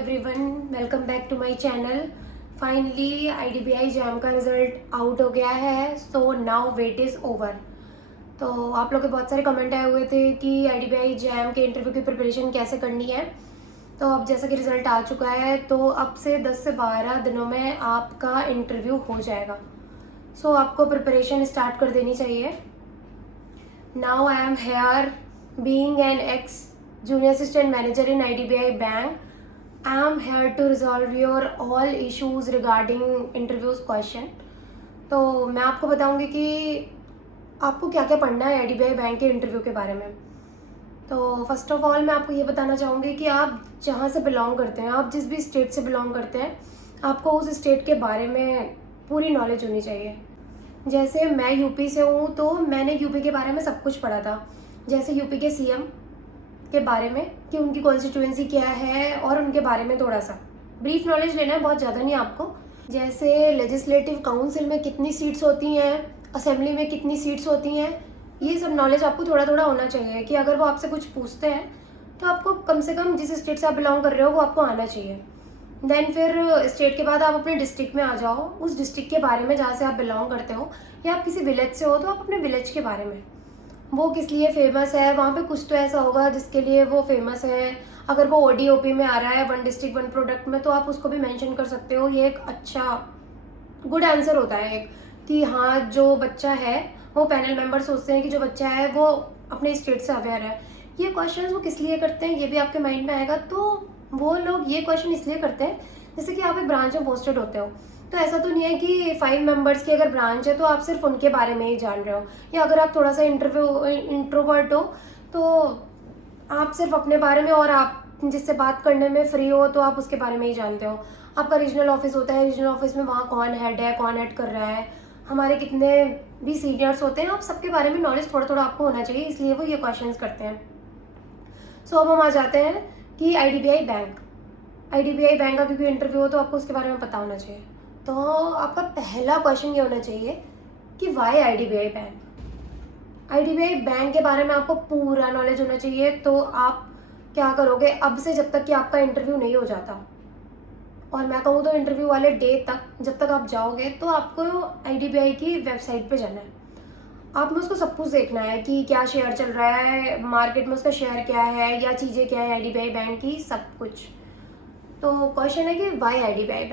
Everyone, welcome back to my channel. Finally IDBI JAM का result out हो गया है, so now wait is over. तो आप लोग के बहुत सारे कमेंट आए हुए थे कि आईडीबीआई जैम के इंटरव्यू की प्रिपरेशन कैसे करनी है। तो अब जैसा कि रिजल्ट आ चुका है तो अब से 10 से 12 दिनों में आपका इंटरव्यू हो जाएगा। सो आपको प्रिपरेशन स्टार्ट कर देनी चाहिए। Now I am here being an x junior assistant manager in IDBI Bank. I am here to resolve your all issues regarding interviews question. तो मैं आपको बताऊंगी कि आपको क्या क्या पढ़ना है IDBI बैंक के इंटरव्यू के बारे में। तो फर्स्ट ऑफ ऑल मैं आपको ये बताना चाहूँगी कि आप जहाँ से बिलोंग करते हैं, आप जिस भी स्टेट से बिलोंग करते हैं, आपको उस स्टेट के बारे में पूरी नॉलेज होनी चाहिए। जैसे मैं यूपी से हूँ तो मैंने यूपी के बारे में सब कुछ पढ़ा था। जैसे यूपी के सीएम के बारे में कि उनकी कॉन्स्टिट्यूएंसी क्या है और उनके बारे में थोड़ा सा ब्रीफ नॉलेज लेना है, बहुत ज़्यादा नहीं आपको। जैसे लेजिस्लेटिव काउंसिल में कितनी सीट्स होती हैं, असेंबली में कितनी सीट्स होती हैं, ये सब नॉलेज आपको थोड़ा थोड़ा होना चाहिए कि अगर वो आपसे कुछ पूछते हैं तो आपको कम से कम जिस स्टेट से आप बिलोंग कर रहे हो वो आपको आना चाहिए। देन फिर स्टेट के बाद आप अपने डिस्ट्रिक्ट में आ जाओ, उस डिस्ट्रिक्ट के बारे में जहाँ से आप बिलोंग करते हो, या आप किसी विलेज से हो तो आप अपने विलेज के बारे में, वो किस लिए फेमस है, वहाँ पे कुछ तो ऐसा होगा जिसके लिए वो फेमस है। अगर वो ओडीओपी में आ रहा है, वन डिस्ट्रिक्ट वन प्रोडक्ट में, तो आप उसको भी मेंशन कर सकते हो। ये एक अच्छा गुड आंसर होता है एक कि हाँ, जो बच्चा है वो पैनल मेंबर सोचते हैं कि जो बच्चा है वो अपने स्टेट से अवेयर है। ये क्वेश्चन वो किस लिए करते हैं ये भी आपके माइंड में आएगा। तो वो लोग ये क्वेश्चन इसलिए करते हैं जैसे कि आप एक ब्रांच में पोस्टेड होते हो, तो ऐसा तो नहीं है कि 5 मेंबर्स की अगर ब्रांच है तो आप सिर्फ उनके बारे में ही जान रहे हो, या अगर आप थोड़ा सा इंट्रोवर्ट हो तो आप सिर्फ अपने बारे में, और आप जिससे बात करने में फ्री हो तो आप उसके बारे में ही जानते हो। आपका रीजनल ऑफिस होता है, रीजनल ऑफिस में वहाँ कौन हेड है, कौन हेड कर रहा है, हमारे कितने भी सीनियर्स होते हैं, आप सबके बारे में नॉलेज थोड़ा थोड़ा आपको होना चाहिए, इसलिए वो ये क्वेश्चन करते हैं। सो अब हम आ जाते हैं कि आईडीबीआई बैंक का क्योंकि इंटरव्यू हो तो आपको उसके बारे में पता होना चाहिए। तो आपका पहला क्वेश्चन ये होना चाहिए कि वाई आईडीबीआई बैंक के बारे में आपको पूरा नॉलेज होना चाहिए। तो आप क्या करोगे अब से जब तक कि आपका इंटरव्यू नहीं हो जाता, और मैं कहूँ तो इंटरव्यू वाले डे तक जब तक आप जाओगे, तो आपको आईडीबीआई की वेबसाइट पे जाना है। आपने उसको सब कुछ देखना है कि क्या शेयर चल रहा है मार्केट में, उसका शेयर क्या है या चीज़ें क्या है आईडीबीआई बैंक की, सब कुछ। तो क्वेश्चन है कि वाई आईडीबीआई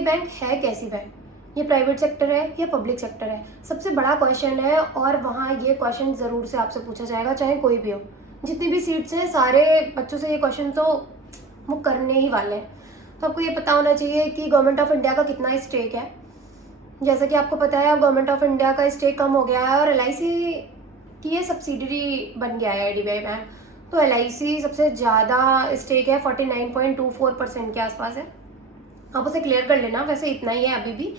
बैंक है कैसी बैंक, ये प्राइवेट सेक्टर है या पब्लिक सेक्टर है, सबसे बड़ा क्वेश्चन है। और वहाँ ये क्वेश्चन ज़रूर से आपसे पूछा जाएगा, चाहे कोई भी हो। जितनी भी सीट्स हैं सारे बच्चों से ये क्वेश्चन तो वो करने ही वाले हैं। तो आपको ये पता होना चाहिए कि गवर्नमेंट ऑफ इंडिया का कितना स्टेक है। जैसा कि आपको पता है अब गवर्नमेंट ऑफ इंडिया का स्टेक कम हो गया है और एलआईसी की ये सब्सिडरी बन गया है आईडीबीआई बैंक। तो एलआईसी सबसे ज़्यादा स्टेक है, 49.24% के आसपास है। आप उसे क्लियर कर लेना, वैसे इतना ही है अभी भी।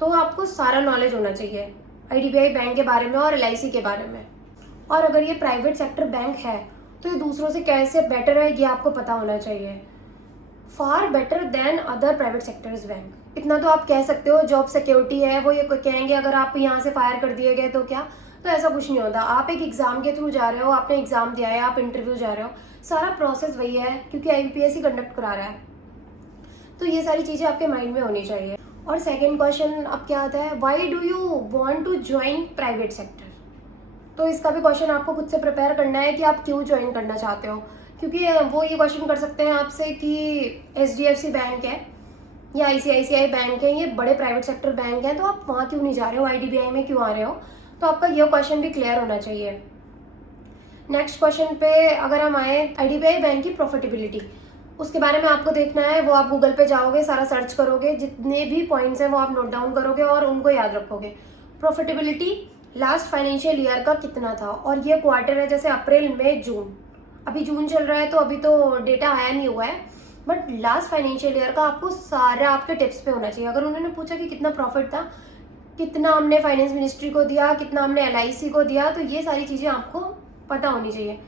तो आपको सारा नॉलेज होना चाहिए आईडीबीआई बैंक के बारे में और एलआईसी के बारे में। और अगर ये प्राइवेट सेक्टर बैंक है तो ये दूसरों से कैसे बेटर है ये आपको पता होना चाहिए। Far better than other private sectors bank, इतना तो आप कह सकते हो। जॉब सिक्योरिटी है, वो ये कहेंगे अगर आप यहाँ से फायर कर दिए गए तो क्या, तो ऐसा कुछ नहीं होता। आप एक एग्ज़ाम के थ्रू जा रहे हो, आपने एग्ज़ाम दिया है, आप इंटरव्यू जा रहे हो, सारा प्रोसेस वही है क्योंकि आईपीएससी कंडक्ट करा रहा है। तो ये सारी चीज़ें आपके माइंड में होनी चाहिए। और सेकंड क्वेश्चन अब क्या आता है, why do you want to join private sector. तो इसका भी क्वेश्चन आपको खुद से प्रिपेयर करना है कि आप क्यों ज्वाइन करना चाहते हो। क्योंकि वो ये क्वेश्चन कर सकते हैं आपसे कि एचडीएफसी बैंक है या आईसीआईसीआई बैंक है, ये बड़े प्राइवेट सेक्टर बैंक हैं, तो आप वहाँ क्यों नहीं जा रहे हो, आईडीबीआई में क्यों आ रहे हो। तो आपका ये क्वेश्चन भी क्लियर होना चाहिए। नेक्स्ट क्वेश्चन पे अगर हम आए, आईडीबीआई बैंक की प्रॉफिटेबिलिटी, उसके बारे में आपको देखना है। वो आप गूगल पे जाओगे, सारा सर्च करोगे, जितने भी पॉइंट्स हैं वो आप नोट डाउन करोगे और उनको याद रखोगे। प्रॉफिटेबिलिटी लास्ट फाइनेंशियल ईयर का कितना था, और ये क्वार्टर है, जैसे अप्रैल मई जून, अभी जून चल रहा है तो अभी तो डेटा आया नहीं हुआ है, बट लास्ट फाइनेंशियल ईयर का आपको सारा आपके टिप्स पे होना चाहिए। अगर उन्होंने पूछा कि कितना प्रॉफिट था, कितना हमने फाइनेंस मिनिस्ट्री को दिया, कितना हमने एलआईसी को दिया, तो ये सारी चीज़ें आपको पता होनी चाहिए,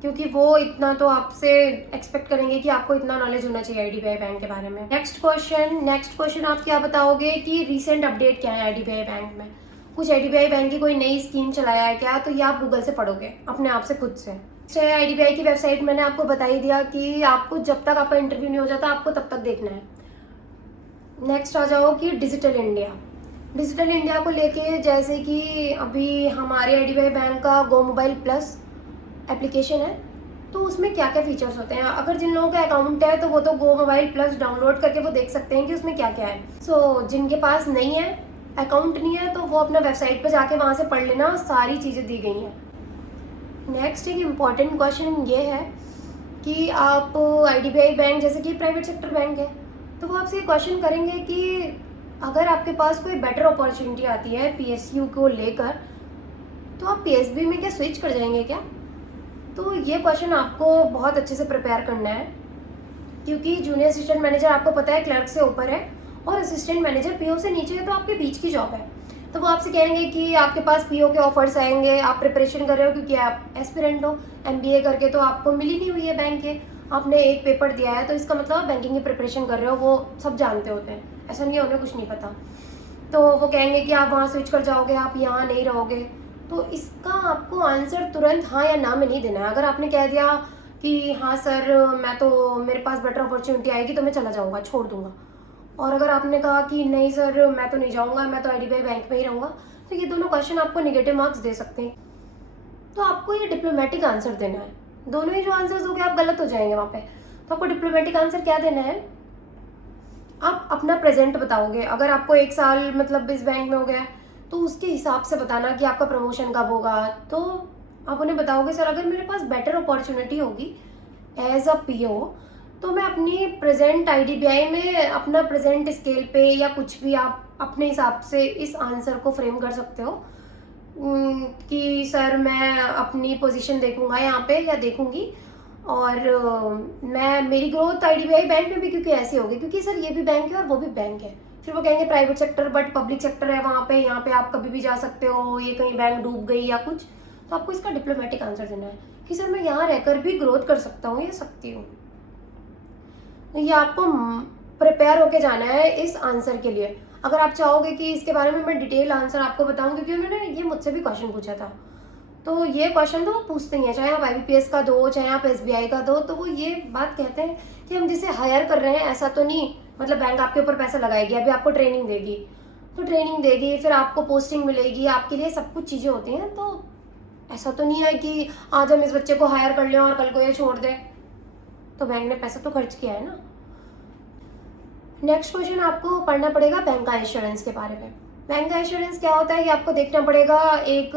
क्योंकि वो इतना तो आपसे एक्सपेक्ट करेंगे कि आपको इतना नॉलेज होना चाहिए आईडीबीआई बैंक के बारे में। नेक्स्ट क्वेश्चन आप क्या बताओगे कि रीसेंट अपडेट क्या है आईडीबीआई बैंक में, कुछ आईडीबीआई बैंक की कोई नई स्कीम चलाया है क्या, तो ये आप गूगल से पढ़ोगे अपने आप से खुद से। आईडीबीआई की वेबसाइट मैंने आपको बता ही दिया कि आपको जब तक आपका इंटरव्यू नहीं हो जाता आपको तब तक देखना है। नेक्स्ट आ जाओ कि डिजिटल इंडिया। डिजिटल इंडिया को लेके जैसे कि अभी हमारे आईडीबीआई बैंक का गो मोबाइल प्लस एप्लीकेशन है, तो उसमें क्या क्या फीचर्स होते हैं। अगर जिन लोगों का अकाउंट है तो वो तो गो मोबाइल प्लस डाउनलोड करके वो देख सकते हैं कि उसमें क्या क्या है। जिनके पास नहीं है, अकाउंट नहीं है, तो वो अपना वेबसाइट पर जाके वहाँ से पढ़ लेना, सारी चीज़ें दी गई हैं। नेक्स्ट एक इम्पॉर्टेंट क्वेश्चन ये है कि आप आईडीबीआई बैंक जैसे कि प्राइवेट सेक्टर बैंक है, तो वो आपसे ये क्वेश्चन करेंगे कि अगर आपके पास कोई बेटर अपॉर्चुनिटी आती है पीएसयू को लेकर, तो आप पीएसबी में क्या स्विच कर जाएंगे क्या। तो ये क्वेश्चन आपको बहुत अच्छे से प्रिपेयर करना है, क्योंकि जूनियर असिस्टेंट मैनेजर आपको पता है क्लर्क से ऊपर है और असिस्टेंट मैनेजर पीओ से नीचे है, तो आपके बीच की जॉब है। तो वो आपसे कहेंगे कि आपके पास पीओ के ऑफर्स आएंगे, आप प्रिपरेशन कर रहे हो क्योंकि आप एस्पिरेंट हो, एमबीए करके तो आपको मिली नहीं हुई है बैंक के, आपने एक पेपर दिया है, तो इसका मतलब आप बैंकिंग की प्रिपरेशन कर रहे हो। वो सब जानते होते हैं, ऐसा नहीं है उन्हें कुछ नहीं पता। तो वो कहेंगे कि आप वहाँ स्विच कर जाओगे, आप यहाँ नहीं रहोगे। तो इसका आपको आंसर तुरंत हाँ या ना में नहीं देना है। अगर आपने कह दिया कि हाँ सर मैं तो, मेरे पास बेटर अपॉर्चुनिटी आएगी तो मैं चला जाऊँगा, छोड़ दूँगा, और अगर आपने कहा कि नहीं सर मैं तो नहीं जाऊँगा, मैं तो आईडीबीआई बैंक में ही रहूँगा, तो ये दोनों क्वेश्चन आपको नेगेटिव मार्क्स दे सकते हैं। तो आपको ये डिप्लोमेटिक आंसर देना है। दोनों ही जो आंसर्स हो गए आप गलत हो जाएंगे वहाँ पे। तो आपको डिप्लोमेटिक आंसर क्या देना है, आप अपना प्रेजेंट बताओगे। अगर आपको 1 साल मतलब इस बैंक में हो गया तो उसके हिसाब से बताना कि आपका प्रमोशन कब होगा। तो आप उन्हें बताओगे सर अगर मेरे पास बेटर अपॉर्चुनिटी होगी एज अ पीओ, तो मैं अपनी प्रेजेंट आईडीबीआई में अपना प्रेजेंट स्केल पे या कुछ भी आप अपने हिसाब से इस आंसर को फ्रेम कर सकते हो कि सर मैं अपनी पोजीशन देखूंगा यहाँ पे या देखूंगी, और मैं मेरी ग्रोथ आईडीबीआई बैंक में भी क्योंकि ऐसी होगी क्योंकि सर ये भी बैंक है और वो भी बैंक है। फिर वो कहेंगे private sector but public sector है वहाँ पे, यहाँ पे आप कभी भी जा सकते हो, ये कहीं बैंक डूब गई या कुछ। तो आपको इसका डिप्लोमेटिक आंसर देना है कि सर मैं यहाँ रहकर भी ग्रोथ कर सकता हूँ या सकती हूँ। तो ये आपको प्रिपेयर होके जाना है इस आंसर के लिए। अगर आप चाहोगे कि इसके बारे में मैं डिटेल आंसर आपको बताऊं, क्योंकि उन्होंने ये मुझसे भी क्वेश्चन पूछा था, तो ये क्वेश्चन तो वो पूछते ही हैं, चाहे आप आईबीपीएस का दो चाहे आप एसबीआई का दो, तो वो ये बात कहते हैं कि हम जिसे हायर कर रहे हैं ऐसा तो नहीं, मतलब बैंक आपके ऊपर पैसा लगाएगी, अभी आपको ट्रेनिंग देगी, तो ट्रेनिंग देगी, फिर आपको पोस्टिंग मिलेगी, आपके लिए सब कुछ चीज़ें होती हैं। तो ऐसा तो नहीं है कि आज हम इस बच्चे को हायर कर लें और कल को ये छोड़ दें। तो बैंक ने पैसा तो खर्च किया है ना। नेक्स्ट क्वेश्चन आपको पढ़ना पड़ेगा बैंक का इंश्योरेंस के बारे में। बैंक का इंश्योरेंस क्या होता है कि आपको देखना पड़ेगा एक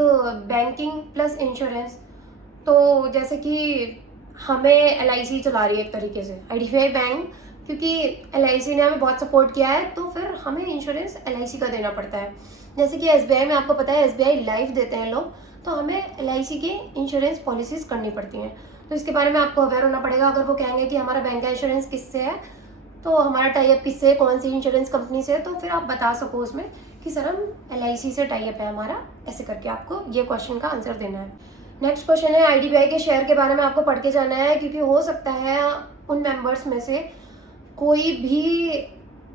बैंकिंग प्लस इंश्योरेंस। तो जैसे कि हमें एलआईसी चला रही है एक तरीके से आईडीबीआई बैंक, क्योंकि एलआईसी ने हमें बहुत सपोर्ट किया है, तो फिर हमें इंश्योरेंस एलआईसी का देना पड़ता है। जैसे कि एसबीआई में आपको पता है एसबीआई लाइफ देते हैं लोग, तो हमें एलआईसी की इंश्योरेंस पॉलिसीज करनी पड़ती हैं। तो इसके बारे में आपको अवेयर होना पड़ेगा। अगर वो कहेंगे कि हमारा बैंक का इंश्योरेंस किससे है, तो हमारा टाइप किससे है, कौन सी इंश्योरेंस कंपनी से है, तो फिर आप बता सको उसमें कि सर हम एलआईसी से टाइप है हमारा, ऐसे करके आपको ये क्वेश्चन का आंसर देना है। नेक्स्ट क्वेश्चन है आईडीबीआई के शेयर के बारे में आपको पढ़ के जाना है, क्योंकि हो सकता है उन मेंबर्स में से कोई भी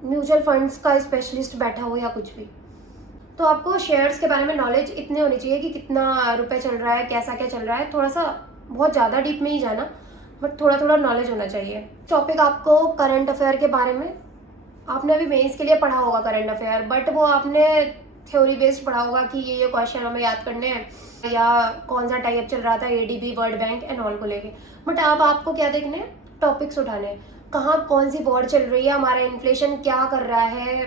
म्यूचुअल फंड्स का स्पेशलिस्ट बैठा हो या कुछ भी। तो आपको शेयर्स के बारे में नॉलेज इतने होनी चाहिए कि कितना रुपए चल रहा है, कैसा क्या चल रहा है, थोड़ा सा बहुत ज़्यादा डीप में ही जाना, बट थोड़ा थोड़ा नॉलेज होना चाहिए। टॉपिक आपको करंट अफेयर के बारे में, आपने अभी मेंस के लिए पढ़ा होगा करंट अफेयर, बट वो आपने थ्योरी बेस्ड पढ़ा होगा कि ये क्वेश्चन हमें याद करने हैं या कौन सा टाइप चल रहा था ADB world bank and all को लेके। बट अब आपको क्या देखने हैं, टॉपिक्स उठाने, कहाँ कौन सी वॉर चल रही है, हमारा इन्फ्लेशन क्या कर रहा है,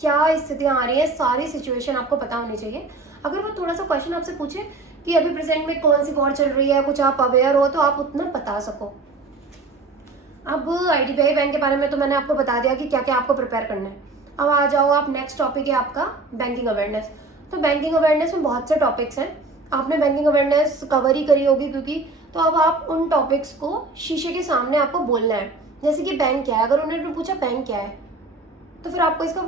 क्या स्थितियाँ आ रही है, सारी सिचुएशन आपको पता होनी चाहिए। अगर वो थोड़ा सा क्वेश्चन आपसे पूछे कि अभी प्रेजेंट में कौन सी वॉर चल रही है, कुछ आप अवेयर हो, तो आप उतना बता सको। अब आईडीबीआई बैंक के बारे में तो मैंने आपको बता दिया कि क्या क्या आपको प्रिपेयर करना है। अब आ जाओ आप, नेक्स्ट टॉपिक है आपका बैंकिंग अवेयरनेस। तो बैंकिंग अवेयरनेस में बहुत से टॉपिक्स हैं, आपने बैंकिंग अवेयरनेस कवर ही करी होगी क्योंकि, तो अब आप उन टॉपिक्स को शीशे के सामने आपको बोलना है। जैसे कि बैंक क्या है, अगर उन्होंने पूछा बैंक क्या है, तो फिर आपको इसका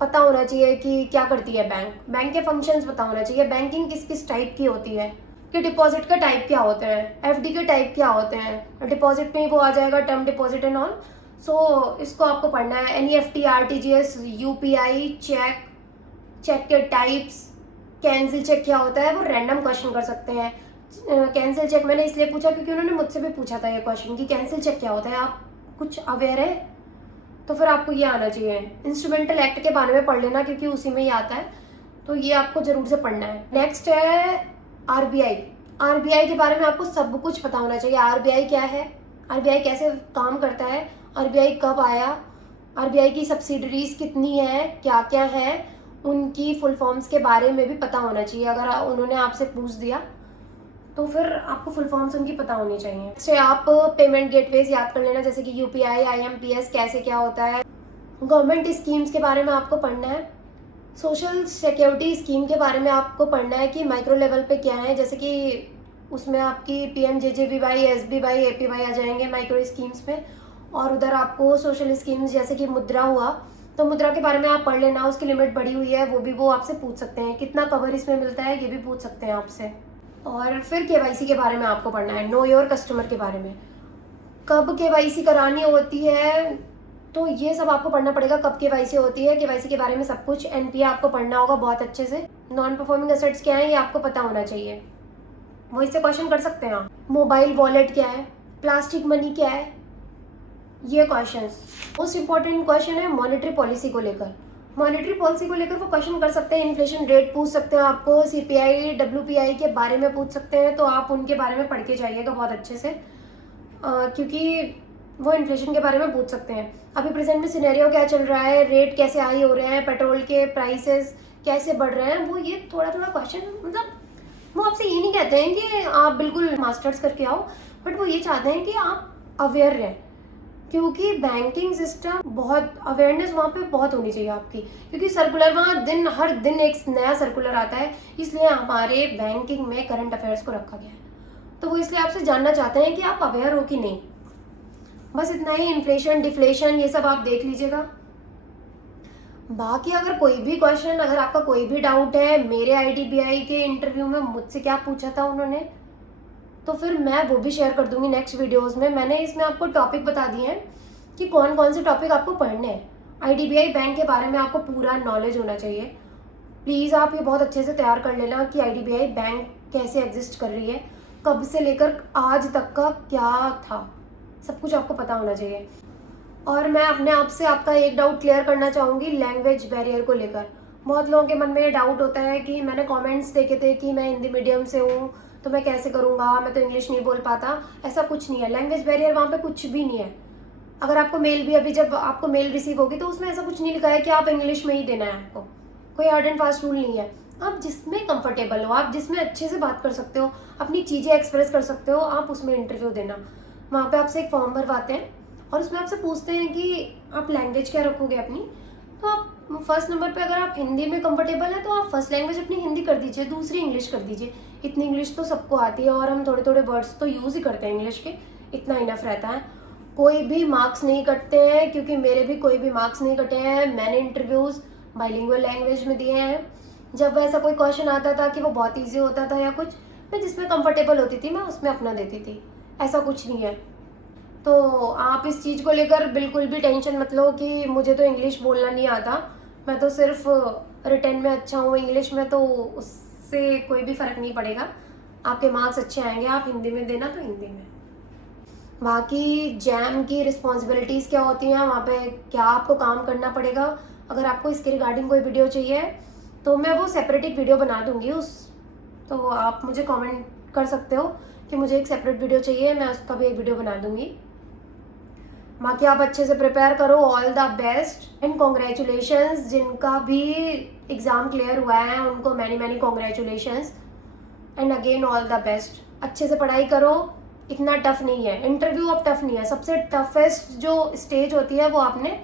पता होना चाहिए कि क्या करती है बैंक, बैंक के फंक्शंस पता होना चाहिए, बैंकिंग किस किस टाइप की होती है, कि डिपॉजिट का टाइप क्या होते हैं, एफडी के टाइप क्या होते हैं, डिपॉजिट में ही वो आ जाएगा टर्म डिपॉजिट एंड ऑल। सो इसको आपको पढ़ना है। एनईएफटी, आरटीजीएस, यूपीआई, चेक के टाइप्स, कैंसिल चेक क्या होता है, वो रैंडम क्वेश्चन कर सकते हैं। कैंसिल चेक मैंने इसलिए पूछा क्योंकि उन्होंने मुझसे भी पूछा था ये क्वेश्चन कि कैंसिल चेक क्या होता है, आप कुछ अवेयर है? तो फिर आपको ये आना चाहिए। इंस्ट्रूमेंटल एक्ट के बारे में पढ़ लेना क्योंकि उसी में ही आता है, तो ये आपको जरूर से पढ़ना है। नेक्स्ट है आरबीआई। आरबीआई के बारे में आपको सब कुछ पता होना चाहिए। आरबीआई क्या है, आरबीआई कैसे काम करता है, आरबीआई कब आया, आरबीआई की सब्सिडरीज कितनी है, क्या क्या है, उनकी फुल फॉर्म्स के बारे में भी पता होना चाहिए। अगर उन्होंने आपसे पूछ दिया तो फिर आपको फुल फॉर्म्स उनकी पता होनी चाहिए। इससे आप पेमेंट गेटवेज याद कर लेना, जैसे कि यूपीआई, आईएमपीएस कैसे क्या होता है। गवर्नमेंट स्कीम्स के बारे में आपको पढ़ना है। सोशल सिक्योरिटी स्कीम के बारे में आपको पढ़ना है कि माइक्रो लेवल पे क्या है, जैसे कि उसमें आपकी पीएमजेजेबीवाई, एसबीवाई, एपीवाई आ जाएंगे माइक्रो स्कीम्स में। और उधर आपको सोशल स्कीम्स जैसे कि मुद्रा हुआ, तो मुद्रा के बारे में आप पढ़ लेना। उसकी लिमिट बढ़ी हुई है, वो आपसे पूछ सकते हैं। कितना कवर इसमें मिलता है ये भी पूछ सकते हैं आपसे। और फिर केवाईसी के बारे में आपको पढ़ना है, नो योर कस्टमर के बारे में। कब केवाईसी करानी होती है तो ये सब आपको पढ़ना पड़ेगा। कब केवाईसी होती है, केवाईसी के बारे में सब कुछ। एनपीए आपको पढ़ना होगा बहुत अच्छे से। नॉन परफॉर्मिंग एसेट्स क्या है ये आपको पता होना चाहिए, वो इससे क्वेश्चन कर सकते हैं आप। मोबाइल वॉलेट क्या है, प्लास्टिक मनी क्या है, ये क्वेश्चंस। मोस्ट इंपॉर्टेंट क्वेश्चन है मॉनेटरी पॉलिसी को लेकर। मॉनेटरी पॉलिसी को लेकर वो क्वेश्चन कर सकते हैं। इन्फ्लेशन रेट पूछ सकते हैं आपको, सीपीआई, डब्ल्यूपीआई के बारे में पूछ सकते हैं, तो आप उनके बारे में पढ़ के जाइएगा बहुत अच्छे से, क्योंकि वो इन्फ्लेशन के बारे में पूछ सकते हैं। अभी प्रेजेंट में सिनेरियो क्या चल रहा है, रेट कैसे हाई हो रहे हैं, पेट्रोल के प्राइसेस कैसे बढ़ रहे हैं, वो ये थोड़ा थोड़ा क्वेश्चन, मतलब वो आपसे ये नहीं कहते हैं कि आप बिल्कुल मास्टर्स करके आओ, बट वो ये चाहते हैं कि आप अवेयर रहें, क्योंकि बैंकिंग सिस्टम बहुत अवेयरनेस वहाँ पे बहुत होनी चाहिए आपकी, क्योंकि सर्कुलर वहाँ हर दिन एक नया सर्कुलर आता है, इसलिए हमारे बैंकिंग में करंट अफेयर्स को रखा गया है। तो वो इसलिए आपसे जानना चाहते हैं कि आप अवेयर हो कि नहीं। बस इतना ही। इन्फ्लेशन, डिफ्लेशन, ये सब आप देख लीजिएगा। बाकी अगर कोई भी क्वेश्चन, अगर आपका कोई भी डाउट है, मेरे आईडीबीआई के इंटरव्यू में मुझसे क्या पूछा था उन्होंने, तो फिर मैं वो भी शेयर कर दूंगी नेक्स्ट वीडियोस में। मैंने इसमें आपको टॉपिक बता दिए हैं कि कौन कौन से टॉपिक आपको पढ़ने हैं। आईडीबीआई बैंक के बारे में आपको पूरा नॉलेज होना चाहिए। प्लीज़ आप ये बहुत अच्छे से तैयार कर लेना कि आईडीबीआई बैंक कैसे एग्जिस्ट कर रही है, कब से लेकर आज तक का क्या था, सब कुछ आपको पता होना चाहिए। और मैं अपने आप से आपका एक डाउट क्लियर करना चाहूँगी लैंग्वेज बैरियर को लेकर। बहुत लोगों के मन में ये डाउट होता है कि मैंने कमेंट्स देखे थे कि मैं हिंदी मीडियम से हूँ तो मैं कैसे करूँगा, मैं तो इंग्लिश नहीं बोल पाता। ऐसा कुछ नहीं है, लैंग्वेज बैरियर वहाँ पे कुछ भी नहीं है। अगर आपको मेल भी, अभी जब आपको मेल रिसीव होगी तो उसमें ऐसा कुछ नहीं लिखा है कि आप इंग्लिश में ही देना है आपको, कोई हार्ड एंड फास्ट रूल नहीं है। आप जिसमें कंफर्टेबल हो, आप जिसमें अच्छे से बात कर सकते हो, अपनी चीज़ें एक्सप्रेस कर सकते हो, आप उसमें इंटरव्यू देना। वहाँ पे आपसे एक फॉर्म भरवाते हैं और उसमें आपसे पूछते हैं कि आप लैंग्वेज क्या रखोगे अपनी। तो आप फर्स्ट नंबर पे अगर आप हिंदी में कंफर्टेबल है तो आप फर्स्ट लैंग्वेज अपनी हिंदी कर दीजिए, दूसरी इंग्लिश कर दीजिए। इतनी इंग्लिश तो सबको आती है और हम थोड़े थोड़े वर्ड्स तो यूज़ ही करते हैं इंग्लिश के, इतना इनफ रहता है। कोई भी मार्क्स नहीं कटते हैं, क्योंकि मेरे भी कोई भी मार्क्स नहीं कटे हैं। मैंने इंटरव्यूज़ बाइलिंगुअल लैंग्वेज में दिए हैं। जब ऐसा कोई क्वेश्चन आता था कि वो बहुत ईजी होता था या कुछ, मैं जिसमें कंफर्टेबल होती थी मैं उसमें अपना देती थी, ऐसा कुछ नहीं है। तो आप इस चीज़ को लेकर बिल्कुल भी टेंशन मत लो कि मुझे तो इंग्लिश बोलना नहीं आता, मैं तो सिर्फ रिटन में अच्छा हूँ, इंग्लिश में तो उससे कोई भी फ़र्क नहीं पड़ेगा। आपके मार्क्स अच्छे आएंगे, आप हिंदी में देना तो हिंदी में। बाकी जैम की रिस्पॉन्सिबिलिटीज़ क्या होती हैं, वहाँ पे क्या आपको काम करना पड़ेगा, अगर आपको इसके रिगार्डिंग कोई वीडियो चाहिए तो मैं वो सेपरेट एक वीडियो बना दूँगी तो आप मुझे कमेंट कर सकते हो कि मुझे एक सेपरेट वीडियो चाहिए, मैं उसका भी एक वीडियो बना दूँगी। बाकी आप अच्छे से प्रिपेयर करो। All the best and congratulations. जिनका भी एग्ज़ाम क्लियर हुआ है उनको many many congratulations and again all the best. अच्छे से पढ़ाई करो, इतना टफ नहीं है इंटरव्यू, अब टफ नहीं है। सबसे टफेस्ट जो स्टेज होती है वो आपने,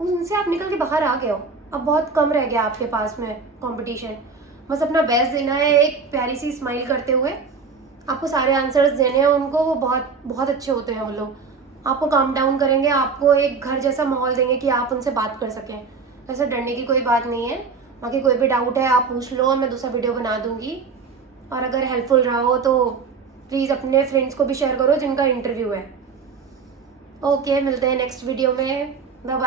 उनसे आप निकल के बाहर आ गए हो, अब बहुत कम रह गया आपके पास में कंपटीशन। बस अपना बेस्ट देना है, एक प्यारी सी स्माइल करते हुए आपको सारे आंसर्स देने हैं उनको। वो बहुत बहुत अच्छे होते हैं वो लोग, आपको काम डाउन करेंगे, आपको एक घर जैसा माहौल देंगे कि आप उनसे बात कर सकें। वैसे डरने की कोई बात नहीं है। बाकी कोई भी डाउट है आप पूछ लो, मैं दूसरा वीडियो बना दूंगी। और अगर हेल्पफुल रहा हो तो प्लीज़ अपने फ्रेंड्स को भी शेयर करो जिनका इंटरव्यू है। ओके, मिलते हैं नेक्स्ट वीडियो में। Bye bye.